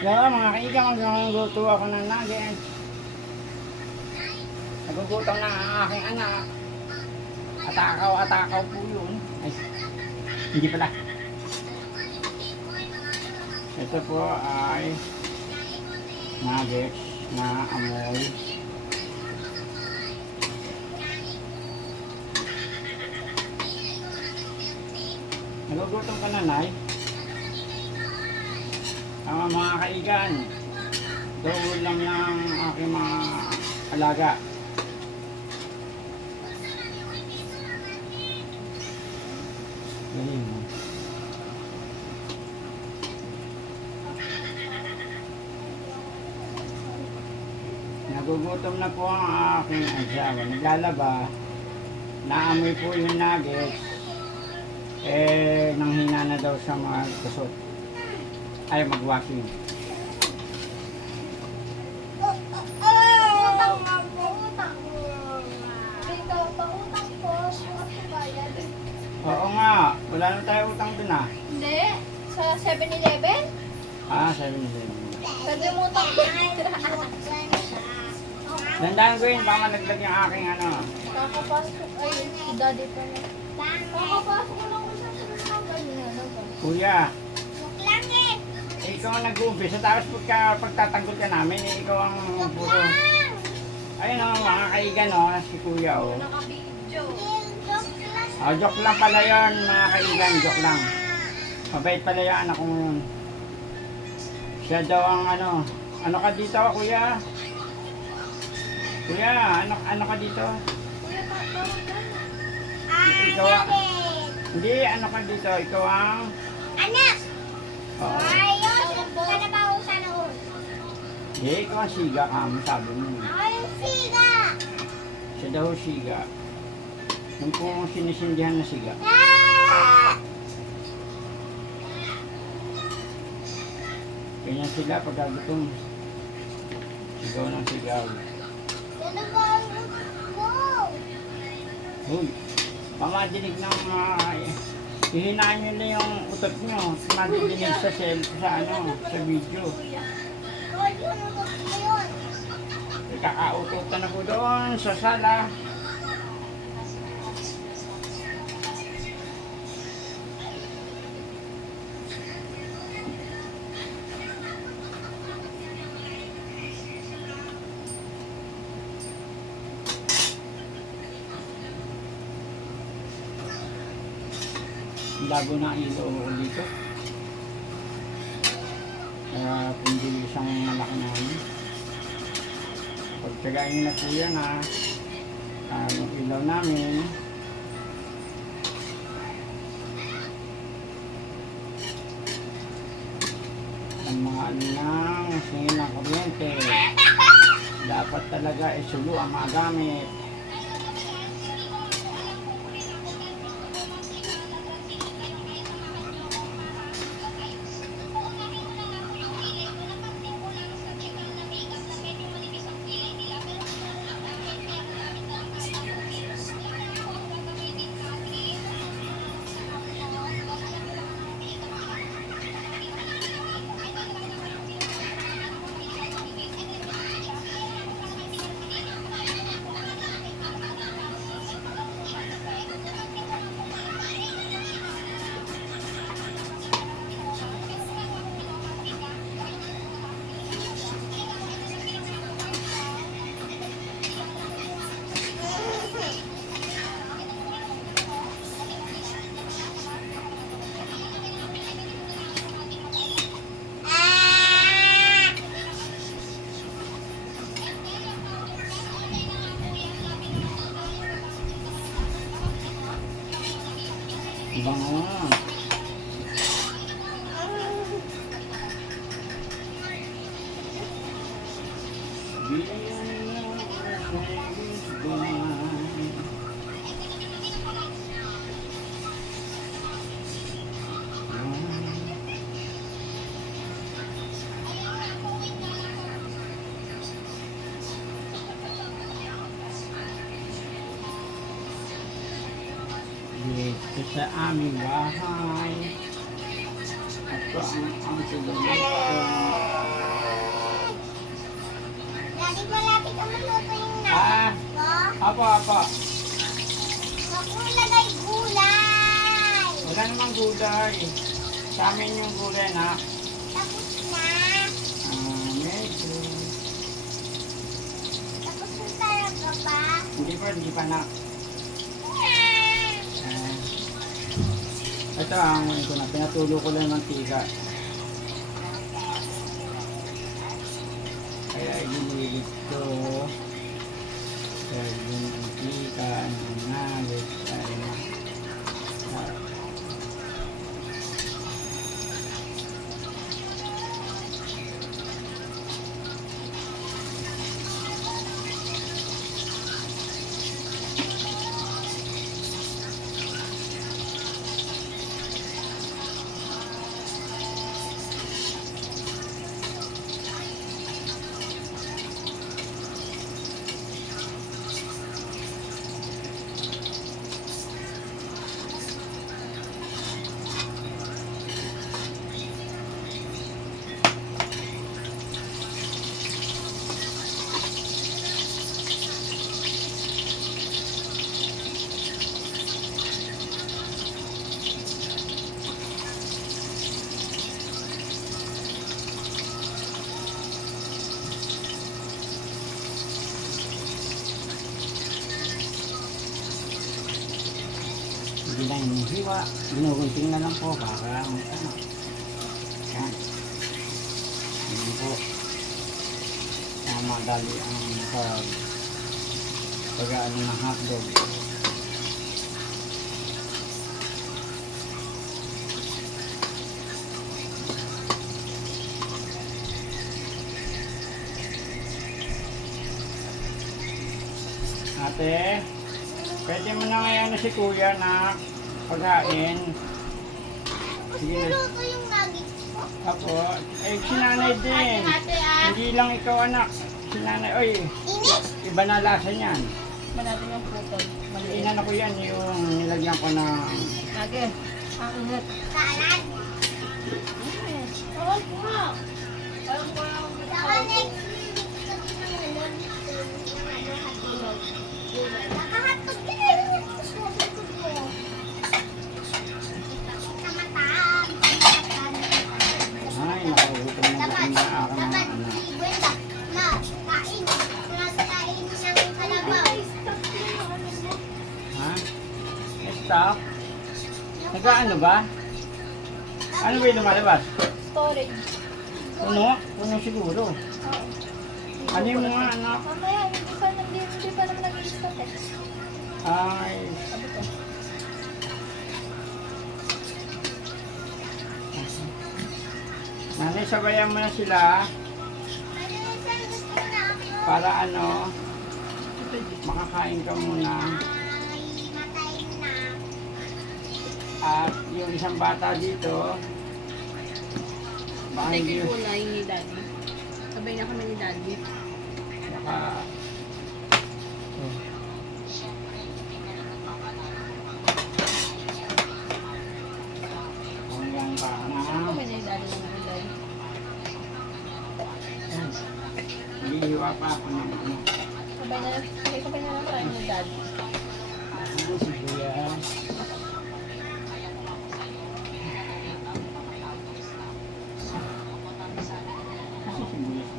Kaya mga kaibigan, magluluto ako ng nuggets. Nagugutom na ang aking anak. Atakaw po yun. Ay, hindi pala. Ito po ay nuggets na amoy. Nagugutom ka na, Nay? Mga kaigan, doon lang ng aking mga alaga. Galing mo. Nagugutom na po ang aking asawa. Naglalaba. Naamoy po yung nuggets. Nanghina na daw sa mga kusot. Ay, mag-washing. Oo nga, wala na tayo utang dun ah. Hindi, sa 7-Eleven? Ah, 7-Eleven. Pwede mo utang ko. Dandaan ko yun, baka malaglag yung aking ano. Kakapasok, ay, si daddy pa na. Kakapasok ko lang ko sa Kuya, ikaw ang nag-uumpisa, tapos pagtatanggol ka namin, ikaw ang puro. Ayun o, mga kaigan o, si Kuya o. Naka-video. Joke lang pala yun, mga kaigan, joke lang. Mabait pala yung anak ko yun. Siya daw ang ano ka dito, Kuya? Kuya, ano ka dito? Kuya, tawag ka na. Ikaw hindi, ano ka dito? Ikaw ang... Anak! Oo. Ayun! Sana ba ako sana ako? Hindi, ikaw ang siga ka mo, sabi mo. Ako yung siga! Siya daw siga. Yung kung sinisindihan na siga. Ah! Ganyan sila pagkagutom. Sigaw ng sigaw. Sana ba ako mo? Uy, mamadinig ng hihinaan nyo na yung utot nyo. Madidinig sa sa video. Ay, yun ako yun. Kakaututan ako doon sa sala. Labo na ang ilo dito. Kaya kundi isang malaki namin. Pagtsagain nyo na po yan ha. Yung ilaw namin. Ang mga nang singin ng kuryente. Dapat talaga isulo ang mga gamit. Bango nga. Dito sa aming bahay. Ito ang tulong ko. Apo, apo. Huwag mo ilagay gulay. Wala namang gulay. Sa amin yung gulay na. Tapos na. Medyo. Tapos na talaga ba? Hindi pa na. Ito ang ano ko na. Pinatulo ko lang ng mantika. Kaya inilit ko. Kaya yung mantika, ang nalit, ay na. Hindi na hinihiwa. Ginugunting na lang po para ano. Yan. Yan po. Madali ang pag-ano ng hotdog. Ate, pwede mo na ngayon si kuya na pagkain. Tapos Sige na. niluto yung nuggets ko. Apo, eh si nanay din. Hindi lang ikaw anak. Si nanay, oy, Init. iba na lasa niyan. Ba natin yung putol? Maliit. Inano ko yan, yung nilagyan ko ng Lagi. Ang init. Salad. Oo, nga. Parang ko lang ang Saka next week kami ng ano, hotdog. Nakahatog din eh. Tapos hotdog ko. Tamataan. ay, nakagutom na Dapat, gutom na ako ng dapat anak. si Brenda na kain. Nakain ng kalabaw. Ha? Stop? Nag-ano ba? Ano ba yung lumalabas? storage. Puno? Puno siguro. Oo. Ano yung mga anak? Mamaya, hindi pa naman nag-i-stop eh. Ay, Sabi ko. nanay, sabayan mo na sila para ano, makakain ka muna. At yung isang bata dito, baka Take hindi, yung kulay ni Daddy. Sabay na kami ni Daddy. baka, oh. Hanggang pa na, Kami ni Daddy na kulay. hihiwa pa ako ng ano. Sabay na lang tayo ni Daddy. Ano si Kuya? Kasi sibuyas.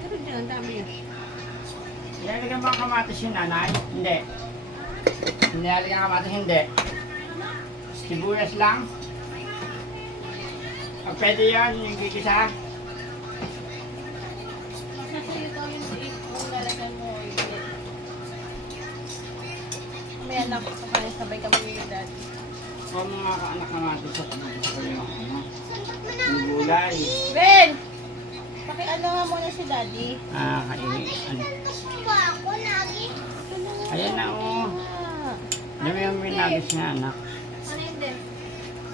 Pero dyan, ang dami yun. Ilalagyan ba ang kamatis yung nanay? Hindi. Hindi ilalagyan ang kamatis? Hindi. Sibuyas lang? O pwede yun, yung gigisa? Nasa iyo to yung kung lalagyan mo o hindi. May anak ko kaya sabay kami ni Daddy. O mga kaanak kamatis at gigisa ko yung ano. Yung gulay. Ben! Paki-ano nga muna si Daddy. Kainin. Ano? Ayan na o. Ah. Alam mo yung minagis niya anak. Ano hindi?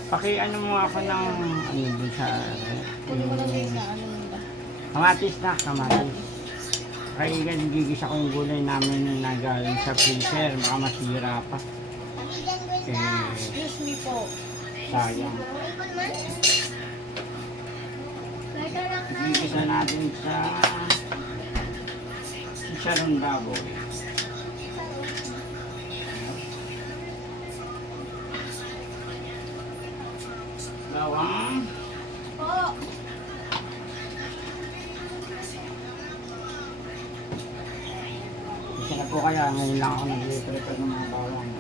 Paki-ano mo ako ng ano dun sa... Kunin mo lang yung na ano nila. Kamatis na, kamatis. Kaya gigisa ko yung gulay namin na galing sa freezer. Baka masira pa. Excuse me po. Sayang. Gigisa natin sa Sharon Baboy. dalawang Oo. kasi na po kaya ngayon lang ako nag-prepare ng mga bawang.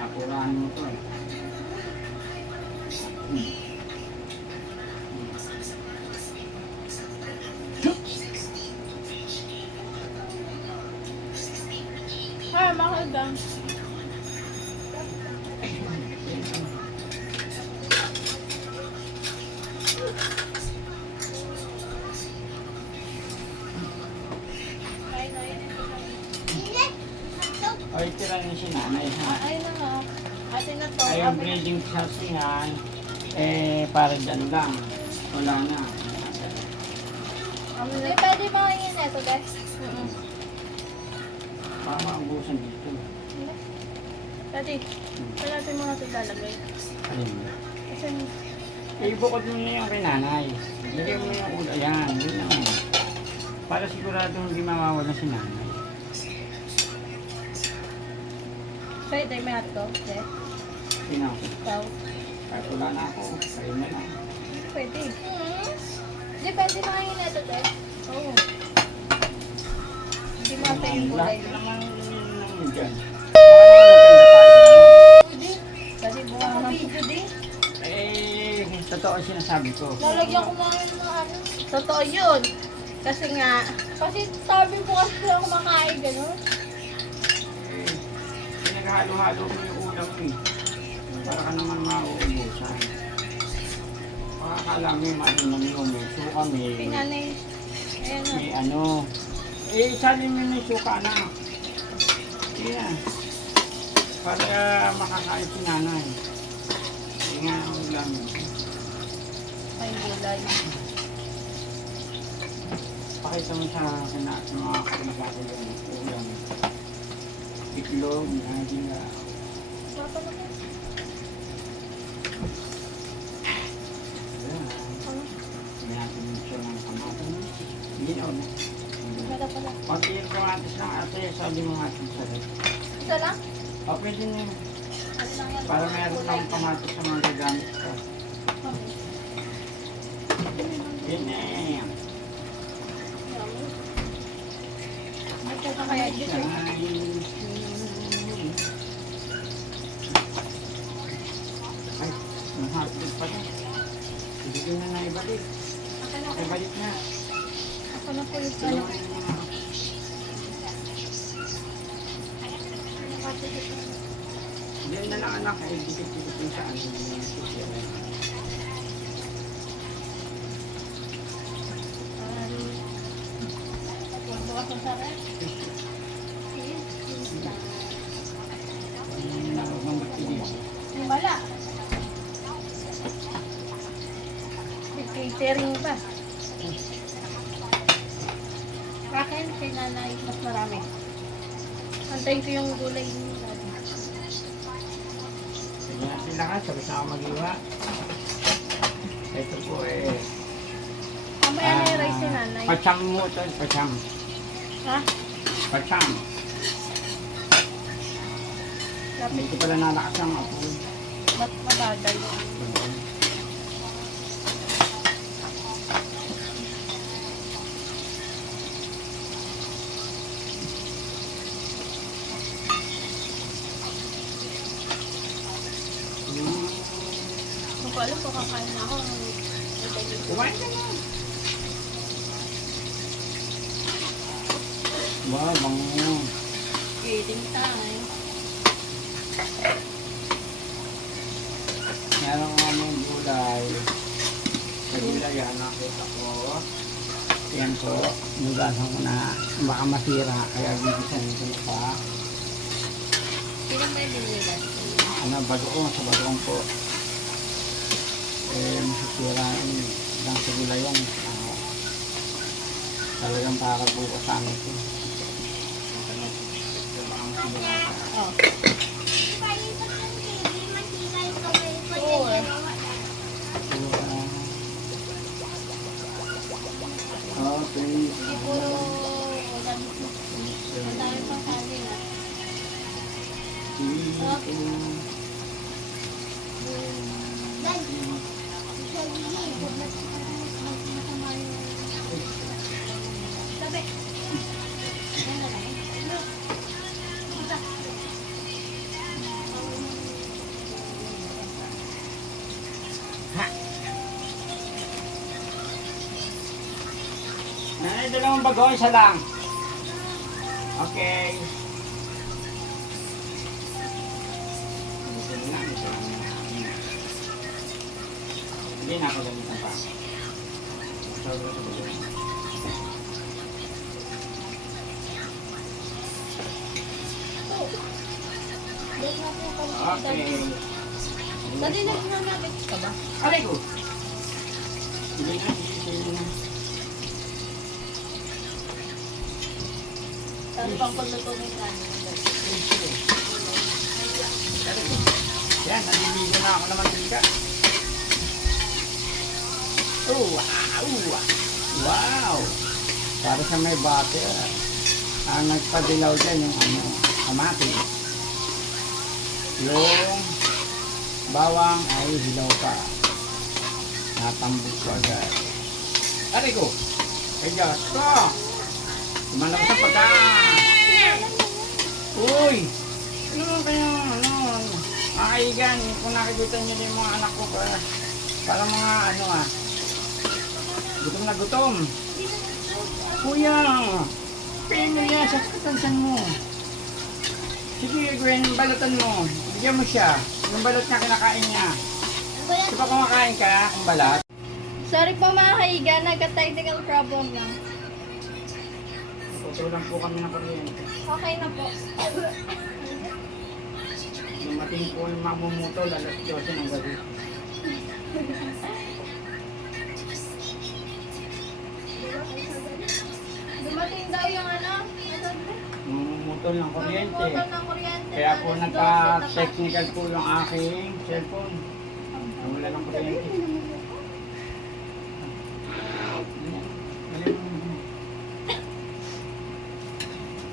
Apurahan mo to eh. Ay, makagang. Init. Hotdog. Ay, tira niya si nanay ha. Ayun na nga. Atin na to. Ay, yung breeding cells niyan, eh, para dyan lang. Wala na. Hindi pwede makingin na ito, guys. Para maubusan dito. Dati, wala natin mga ito ilalagay. Ayun. Kasi, Ibukod mo na yung kay nanay. Lagay mo yung ulo. Ayan, yun lang. Para sigurado hindi mawawala si nanay. pwede may hotdog. Okay. Sino? Ikaw. Kahit wala na ako. Kayo na lang. Pwede. Hindi pwede makingin na ito, guys. Oo. Hindi matay yung gulay. Lahat naman naman dyan. Hindi. Pwede buka ng video din. Eh, totoo ang sinasabi ko. Lalagyan ko mga yun mga ano. Totoo yun. Kasi nga, kasi sabi mo kasi sila kumakain gano'n. Eh, pinaghalo-halo mo yung ulam mo eh. Para ka naman mauubusan. Akala mo yung ano naman yung may suka, Pinanay. Ayan na. may ano. Eh, salin mo yung suka na. Yan. Para makakain si nanay. Hindi nga ang ulam. May gulay. Pakita mo sa akin na mga kumakain yung ulam. Iklog, nagila. Papa na po. Ayan. Ano? May natin siya ng kamatis. Ginaw na. Mada pala. Pati yung kamatis lang ate, sabi mo natin sa rin. Isa lang? O, pwede na yun. Ano lang yan? Para meron lang kamatis sa mga gagamit ka. Yun eh. Ito ka kaya dito. Ay, ang hotdog pa na. Hindi ko na naibalik. Akin ako. Ibalik na. Ako na po yung ano. Tulungan mo na. Yan na lang anak, ay dikit-dikit yung sa ano yung sisira. Bukas ng sarap. Yan na lang ang magpili. Wala. May catering pa. Akin, kay nanay, mas marami. Antayin ko yung gulay nila. Sige na sila ka, sabay na ako mag-iwa. Ito po eh. Mamaya na yung rice ni nanay. Pacham mo ito, pacham. Ha? Pacham. Lapit. Hindi pala nalakas ang apoy. Mabagal. Kung ko alam kung kakain na ako. Kumain ka na. Wow, bango. Eating time. Meron nga mong gulay. Sa gulay yan, nakita ko. Yan po, nugasan ko na baka masira, kaya bibisan ko pa. Sino ba yung biniligan? Ano, bagoong, sa bagoong po. Eh, masisira yun. Lang sa gulay yan. Talagang para bukas sa amin ito. Baka masira ka. Oh. Palipat ng TV, masira yung kamay ko. Oo eh. Okay. Hindi puro ulam. Ang dami pang kanin. Dito. Sabi. Yan na lang. Look. Isa. Nanay, dalawang bago, isa lang. Okay. Isa lang, isa lang. Hindi na ako gamitan pa. Sobra sa bago. Okay. Dati nag-nanabit ka ba? Aray ko! Hindi na, hindi na. Saan pang pagluto ng kanin? Yan, naliligo na ako naman dito. Oh, wow! Wow! Para sa may butter. Ang nagpadilaw dyan yung ano, kamati. Yung bawang ay hilaw pa. Natambok ko agad. Aray ko! Ay Diyos ko! Tumanap sa pagkain! Uy! Ano kayo? Ano? Makaigan, kung nakikita nyo din yung mga anak ko ba? Parang mga ano ah. Gutom na gutom. Kuya! Pain mo yan, sasatansan mo. Sige, Gwen, balatan mo. Bigyan mo siya. Yung balot niya kinakain niya. Di ba kumakain ka kung balat? Sorry po mga kaiga, nagka-technical problem lang. Tutulang po kami ng kuryente. Okay na po. Dumating po yung mamumutol, alas 12 ng gabi. Dumating daw yung ano? Mamumutol ng kuryente. Motor ng kuryente. Kaya po Alas 12 nagka-technical po yung aking cellphone. Wala ng kuryente.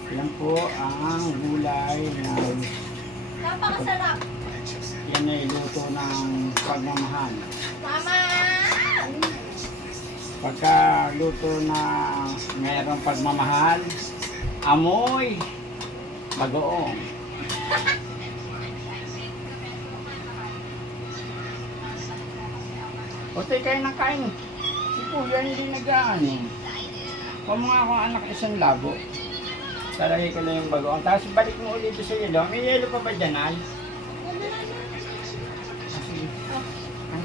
Yan po ang gulay na Napakasarap. yan ay luto ng pagmamahal. Mama! Pagka luto na mayroong pagmamahal, amoy bagoong. O tayo kayo ng kain. Si Kuya hindi nag-ano. Huwag mo nga akong anak isang labo. Talagay ko lang yung bagoong. Tapos balik mo ulit sa yelo. May yelo pa ba dyan, Al? Ah, sige. Ay.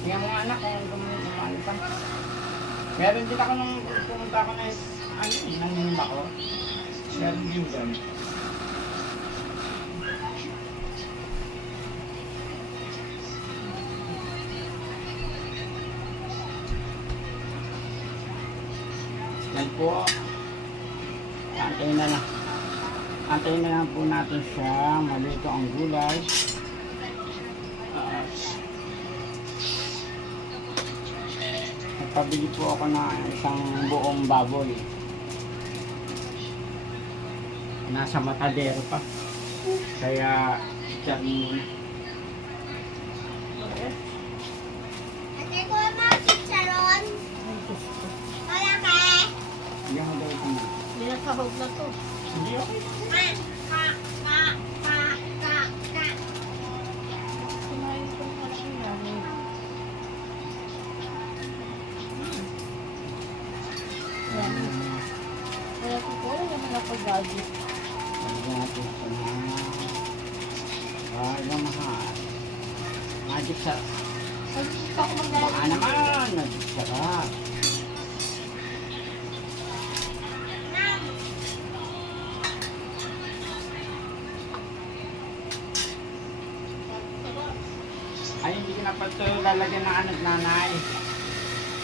Tingnan mo nga anak kung gumano pa. Meron din ako nung pumunta ako na ano eh, nanginima ko. Meron din dyan. Yan po. Antayin na lang. Antayin na lang po natin siya. Malito ang gulay. Nagpabili po ako ng isang buong baboy. Nasa matadero pa. Kaya, tiyan muna. Ate ko mga chicharon. Wala ka. Hindi mo daw ito na. Hindi na sahog na to. Hindi okay. Kumain ko na siya namin. Yan. Kaya ko po, naman ako gadget. Lagyan natin ito na. Pagmamahal. Magic sarap. Kasi pa ako Baka maglalagay. naman, magic sarap. Ay, hindi ko na pa ito lalagyan ng ano, nanay.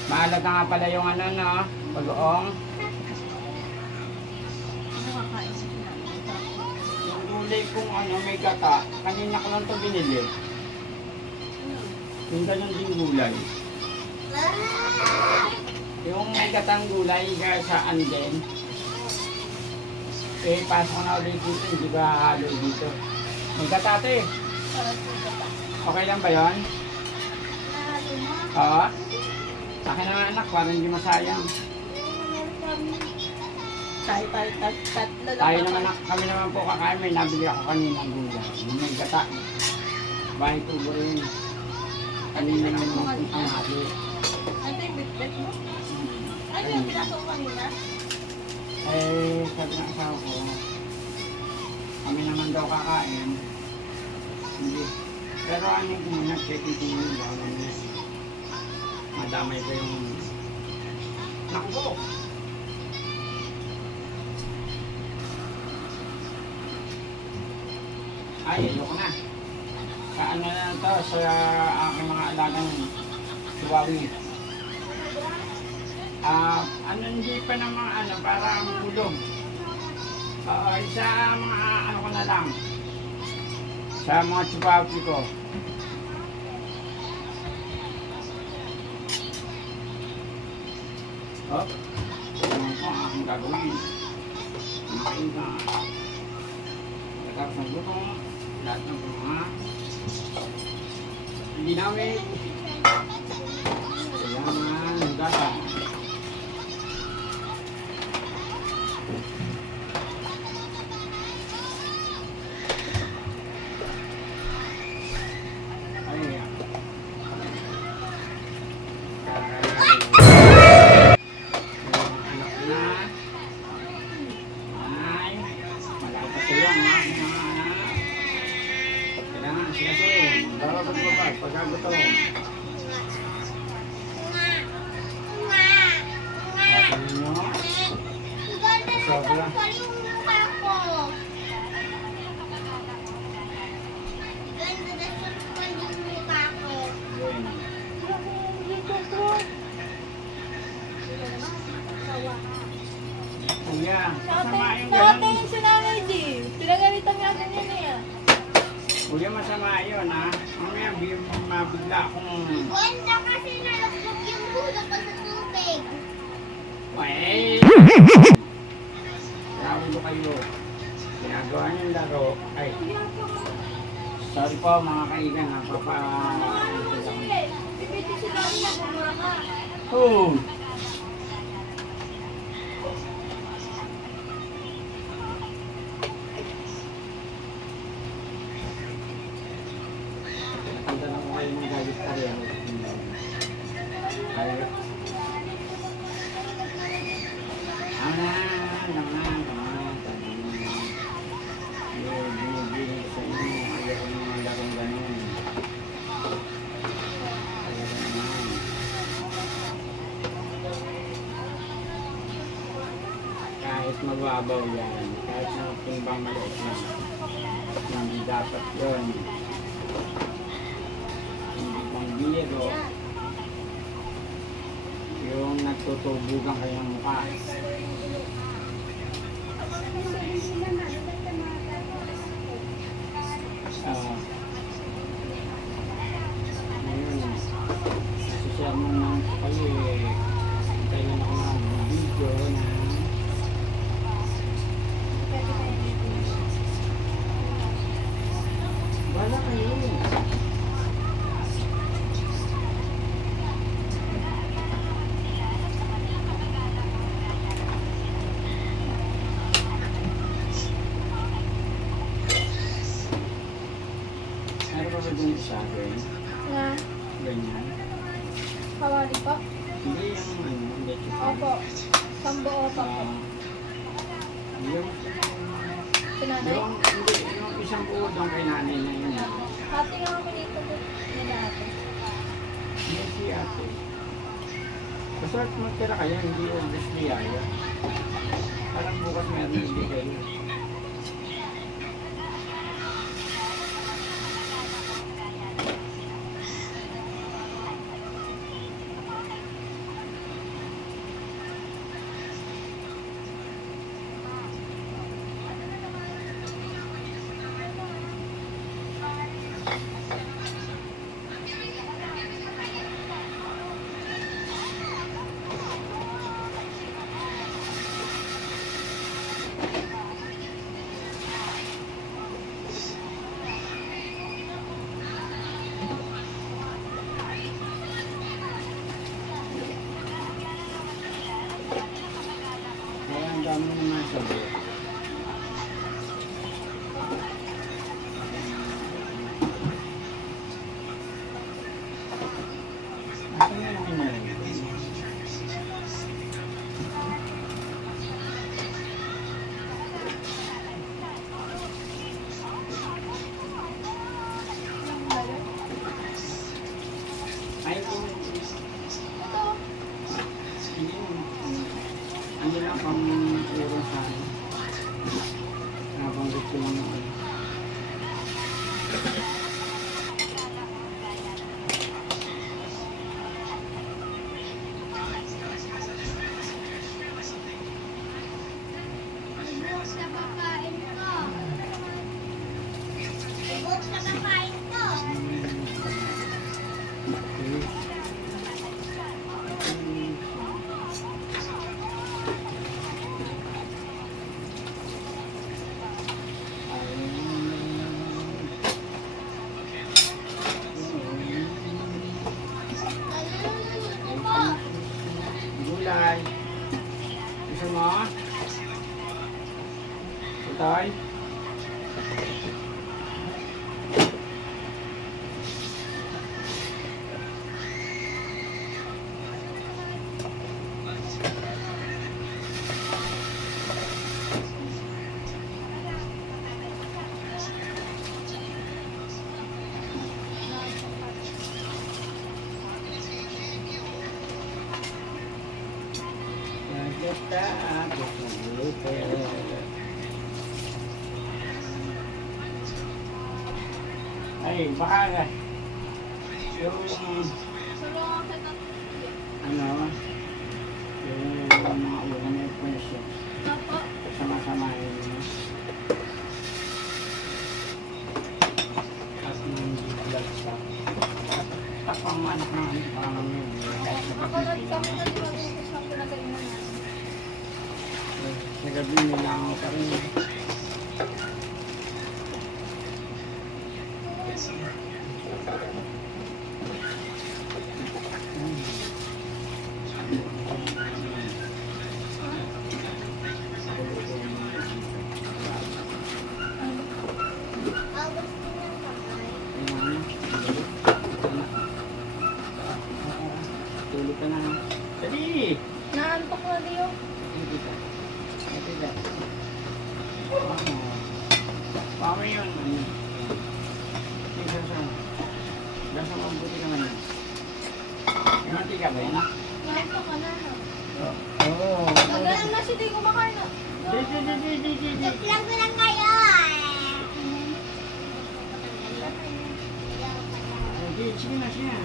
Mahalaga nga pala yung ano, no? Bagoong. Ano kakain sa kinain? Yung gulay kong ano, may gata. Kanina ko lang ito binili. Yung ganun din gulay. Yung may gatang gulay sa anden. Eh, pasok na ulit dito, hindi ba halo dito? May gatate. Parang sila pa. Okay lang ba yun? Nahalo mo. Oo. Sa akin naman anak, para hindi masayang. Tayo tatlo lang. Tayo naman, kami naman po kakain. May nabili ako kanina ng gulay. May gata. Bahay tubo rin. Kanina lang naman po ang hali. Ano yung bitbit mo? Ano yung pinasok mo kanina? Eh, sabi ng asawa ko, kami naman daw kakain. Hindi. Pero ano kung nag-check-in nila, madamay pa yung... Naku po! Ay, ayoko na. Sa ano na lang to, sa aking mga alagang suwawi. Ano, hindi pa naman ano, parang bulog. Sa mga ano ko na lang. Sa mga chupapi ko. Oh, ano po ang aking gagawin? Makain na. Pagkatapos ng gutom, lahat ng mga hindi namin. Kailangan hugasan. Ayan. Anak na. Ay, malaki pa sila ang mga anak. Kailangan sila suin. Bawa magbabag pagkagutom. Sabi ninyo, sobra. Yun. Kuya, masama yung Dati ganun. yung si Nanay G. Pinagalitan nga ganyan eh. Kuya, masama yun ha. Mamaya mabigla akong... Wala kasi nalaglag yung hulog ko sa tubig. Ay! Sabi ko kayo, ginagawa niyong laro. Ay, sorry po mga kaigan, napapa... Pipiti si Nanay na bumaka. Oh! Nakanta na ko kayo ng galit pa rin. Kaya... Binibigay sa inyo, ayaw ko ng mga larong ganun. Ayaw ko naman. Kahit mababaw yan, kahit na timbang maliit na, hindi dapat yun. Hindi pang biro. Yung nagtutubugan kayong mukha. Ngayon, share mo naman po kayo eh. Tayo na ako ng video na wala kayo. Ano ba ba dun sa akin? Na, Ganyan. kawali po. Hindi yung ano, leche pan. Opo. Sambuo pa po. Yung, Si Nanay. hindi, yung isang buo doon kay nanay na yun. Hati nga kami dito nila ate. Yes, si ate. Basta magtira kayo, hindi yung gusto niya. Parang bukas meron hindi kayo. dami naman sa buhay. Asan na yung kinain? Ay, Ito. hindi mo. Ano lang pang puro sa ano. Nabanggit ko lang yung ano. Buhok na pakain ko. Buhok na pakain ko. Ano po? Gulay. Gusto mo? Utay? Nagkita ako sa grupo. Ay, baka nga. Yung, Tulungan kita. ano, yung mga ulo na yung presyo. Opo. Sama-samahin mo. At hindi vlog sa. At pang anak ng parang yun. Kahit sa Ako lang kami pagpipili. na di mag-utos ng pinagainan natin. Sa gabi nila ako pa rin. Augustine ng kamay. Tulog ka na. Dali! Naantok na Dio. Hindi ka. Hindi ka. Paano yun? Tingnan sa. Gasa mabuti ka naman. Imati ka ba yun? Naantok ka na. Oo. Nagalang na si Dio kumakain na. Di. Lang ko lang kayo. Sige na siya.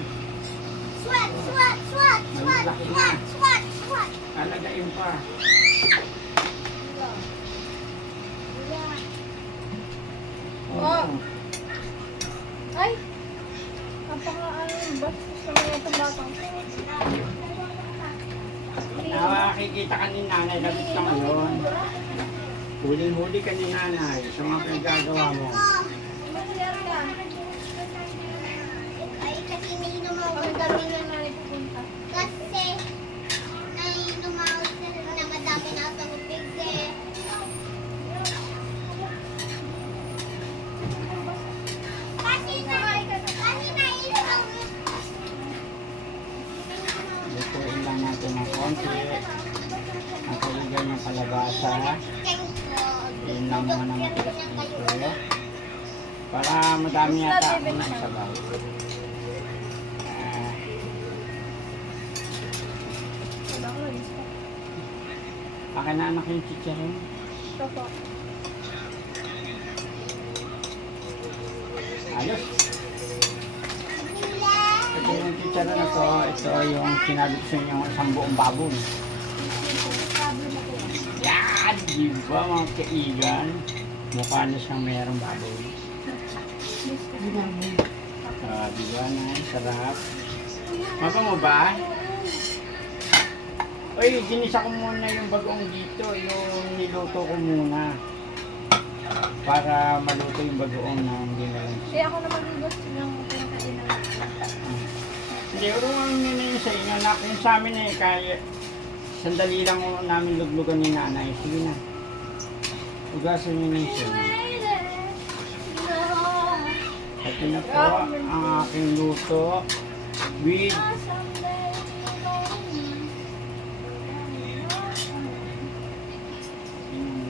Swat, swat, swat, swat, swat, swat, swat. Alagayin pa. Oh. Ay! Bastos naman itong batang. Nakakikita ka ni nanay, labit ka ngayon. Huling-huli ka ni nanay sa mga pinagagawa mo. Masayar ka. Ay, kasi nainom ako Kami kami kami na nanay pupunta. kasi nainom ako na madami na ako tubig eh. Kasi nainom ako. Lutuin lang natin ng konti. Ang kaligay ng kalabasa. Yun lang muna matigas dito. Para madami yata ako na isabaw. Wala ko lang isa. Akin na anak yung chicharin. Ito po. Ayos. Ito yung chicharin na to. Ito yung sinabi ko sa inyo isang buong baboy. Yan! Di ba mga kaigan? Mukha na siyang mayroong baboy. Di ba na? Sarap. Mabango ba? Uy, ginisa ko muna yung bagong dito. Yung niluto ko muna. Para maluto yung bagoong na hindi na lang. Eh ako naman yung gusto ng pinakainan. Hindi, urungan nyo na yun sa inyo. Anak, yung sa amin eh, kaya Sandali lang namin luglugan ni nanay. Sige na. Ugasan niyo na yung siya. Ito na po ang aking luto with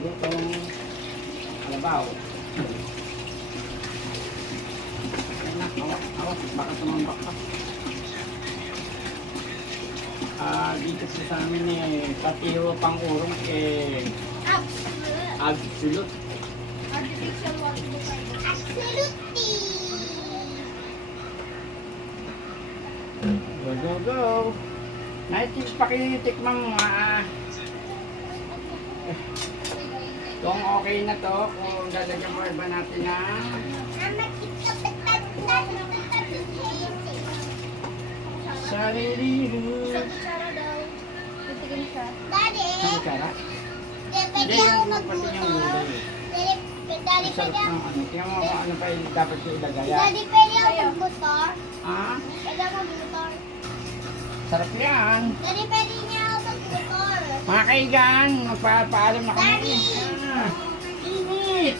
lutong kalabaw. Anak, baka tumambak ka. Dito sa amin eh, pati yung pang-urong eh, absolute. Artificial water. Absolutely. Go, go, go. Pakitikman mo kung okay na to, kung lalagyan mo ba natin na Mama, sarili Isang kutsara daw. Titigin siya. Daddy, Ang kara? pwede Hindi, ako yung pati magbuto. yung gulay. Daddy, Ang sarap pwede ng ako. ano. Tingnan mo kung ano pa yung dapat ko ilagay. Daddy, pwede ako magbuto. Ah, Pwede ako magbuto. sarap yan. Daddy, pwede niya ako magbuto. Mga kaigan, magpapaalam na kami. Daddy! Init!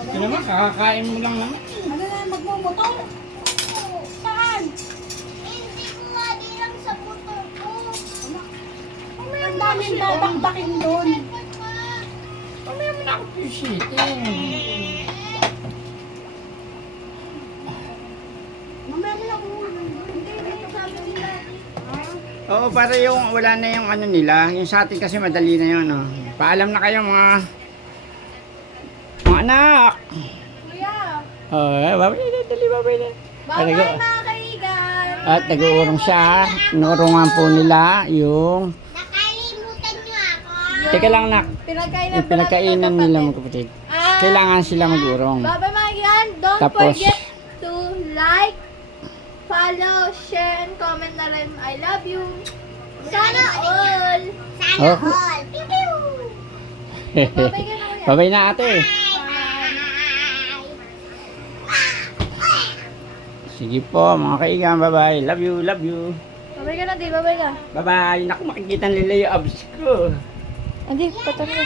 Ito naman, kakakain mo lang naman. Ano na, magmumutong? Saan? Hindi ko nga di lang sa buto ko. Ang daming babakbakin doon. Mamaya mo na ako pisitin. Mamaya mo lang muna. Hindi, dito sabi nila. Oo, para yung wala na yung ano nila. Yung sa atin kasi madali na yun. Oh. Paalam na kayo mga anak. Kuya. Oh, babay na, dali babay na. Bye-bye mga kaigan. At nag-uurong siya. Inuurungan po nila yung... Nakalimutan niyo ako. Teka lang, nak. Pinagkainan Yung pinagkainan nila mga kapatid. Kailangan sila mag-urong. Bye-bye mga kaigan. Don't Tapos- forget to like, follow, share, and comment na rin. I love you. Sana all. Sana Oh. all. Pew pew. Bye-bye ka na kuya. Babay na ate. Bye. Sige po mga kaigan. Bye-bye. Love you, love you. Bye-bye ka na, di. Bye-bye ka. Bye-bye. Naku, makikita nila yung abs ko. Hindi, patay ka.